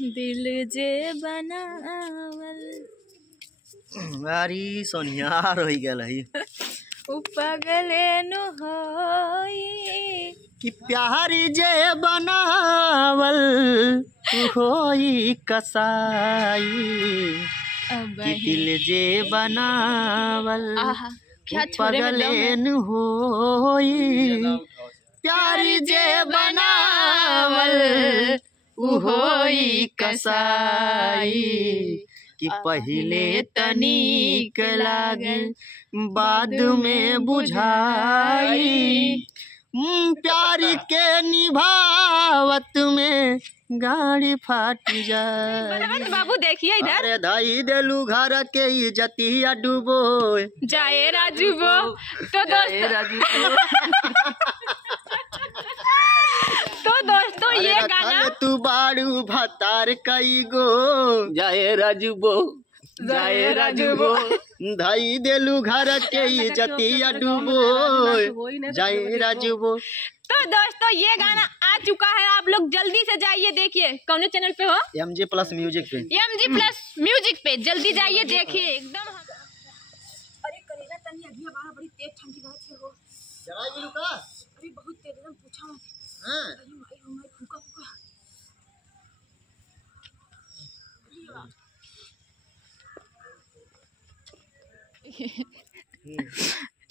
दिल जे बनावल। अरे सोनिया रही गल है पगले नु होई कि प्यार जे बनावल होई कसाई कि दिल जे बनावल पगले नु होई प्यार जे बनावल होई कसाई कि पहिले तनिक लागल बाद में बुझाई प्यार के निभावत में गाड़ी फाट जाए। बाबू देखिए इधर। अरे धाई देलू घर के इज्जतिया डूबो जाए राजू वो तो दोस्तों ये गाना तू बाड़ू भतार कई गो जाए राजू बो धाई देलू घर के इज्जतिया डूबो जाए राजू बो। तो दोस्तों ये गाना आ चुका है, आप लोग जल्दी से जाइए देखिए। कौन चैनल पे हो? MG+ म्यूजिक पे। MG+ म्यूजिक पे जल्दी जाइए देखिए एकदम। अरे करेला तनी अभी बाहर बड़ी तेज ठंडी लगे थे हो। जरा गेलू का? अरे बहुत तेज एकदम पूछा मत। हां अरे माई हो माई फूका फूका।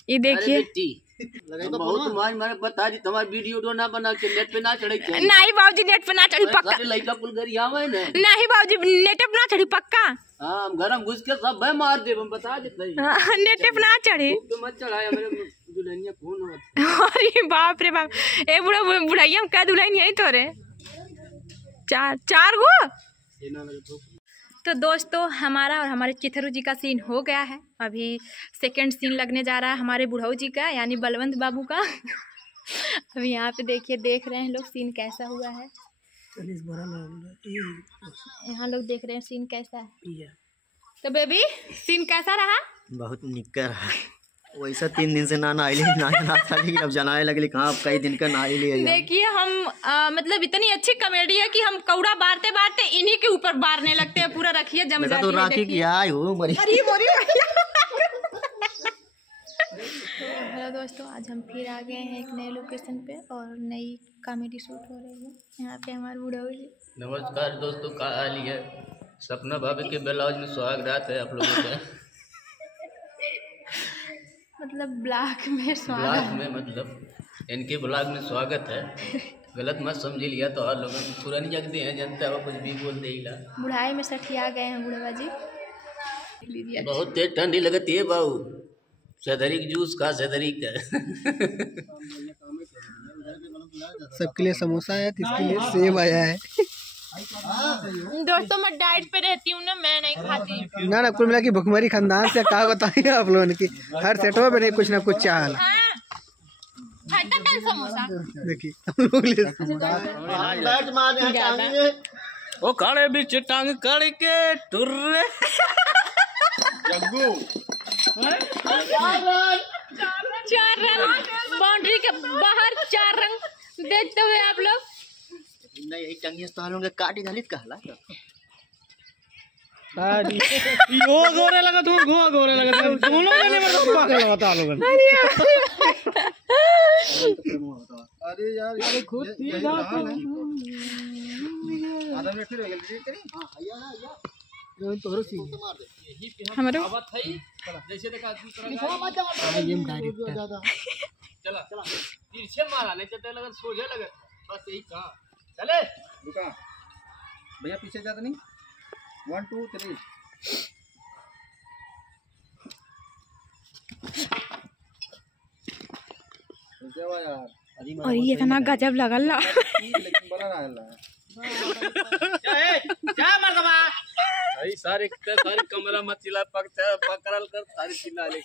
ये देखिए बहुत मारे बता दी तुम्हारी वीडियो तो ना बना के नेट पे ना चढ़े के नहीं बाबूजी नेट पे ना चढ़ी पक्का। सारे लइका कुल घर आवे ने नहीं बाबूजी नेट पे ना चढ़ी पक्का। हां हम घर में घुस के सब भाई मार दे हम बता देत नहीं। नेट पे ना चढ़ी तो मत चढ़ाया मेरे दुल्हनिया फोन होत। अरे बाप रे बाप ए बुढ़ा बुढ़ाइया में का दुल्हन यही तोरे चार गो। तो दोस्तों हमारा और हमारे चिथरू जी का सीन हो गया है। अभी सेकंड सीन लगने जा रहा है हमारे बुढ़ऊ जी का यानी बलवंत बाबू का। अभी यहाँ पे देखिए देख रहे हैं लोग सीन कैसा हुआ है। यहाँ लोग देख रहे हैं सीन कैसा है। तो बेबी सीन कैसा रहा? बहुत निकर है वैसा 3 दिन से ना नहाइली लेकिन अब जनाए लगली कहाँ कई दिन का नहाई लिए। देखिए हम मतलब इतनी अच्छी कॉमेडी है कि हम कौड़ा बारते बारते इन्हीं के ऊपर बारने लगते हैं। पूरा रखिए जम जाती है। तो राखी की आई हो मरी। हेलो दोस्तों आज हम फिर आ गए हैं एक नए लोकेशन पे और नई कॉमेडी शूट हो रही है। यहाँ पे हमारे बुढ़ऊ जी। नमस्कार दोस्तों का हाल है। सपना भाभी के ब्लाउज में स्वागत है आप लोगों का। मतलब ब्लॉग में स्वागत में मतलब इनके ब्लॉग में स्वागत है। गलत मत समझ लिया तो और लोग पूरा नहीं जगते हैं जनता वो कुछ भी बोल देगा। बुढ़ाई में सठिया गए हैं बुढ़वा जी। बहुत तेज ठंडी लगती है बाबू। सदरी जूस का सदरी का। सबके लिए समोसा है इसके लिए सेब आया है। दोस्तों मैं डाइट पे रहती हूँ ना मैं नहीं खाती ना कुल मिला की भुखमरी खानदान से क्या बताइए आप लोगों की हर सेटवा में कुछ ना कुछ चाहल। देखिए वो खड़े बीच टांग करके टुर्रे चार रंग बाउंड्री के बाहर 4 रंग देखते हुए आप लोग। नहीं यही टंगिया तो हालों के काटी धालित कहला यो गोरे लगा तू गोरे लगा दोनों जने में तो पागल होता लोगन। अरे यार ये खुद थी बात आधा मिनट फिर गेल करी। हां आया ये तोरो सी हमारे जैसे देखा आई एम डायरेक्टर चला तिरछे मारा नहीं चलते लगा सोझे लगे बस यही कहां चले रुका भैया पीछे जाता नहीं 1 2 3 और ये इतना गजब लगल ना। लेकिन बड़ा रहला क्या मर्दबा भाई सारे कमरा मत चिल्ला पकड़ल कर सारी चिल्ला ले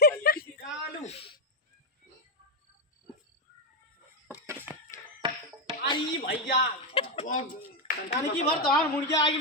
खाली अरे भैया वो की भर तो मुर्गिया आई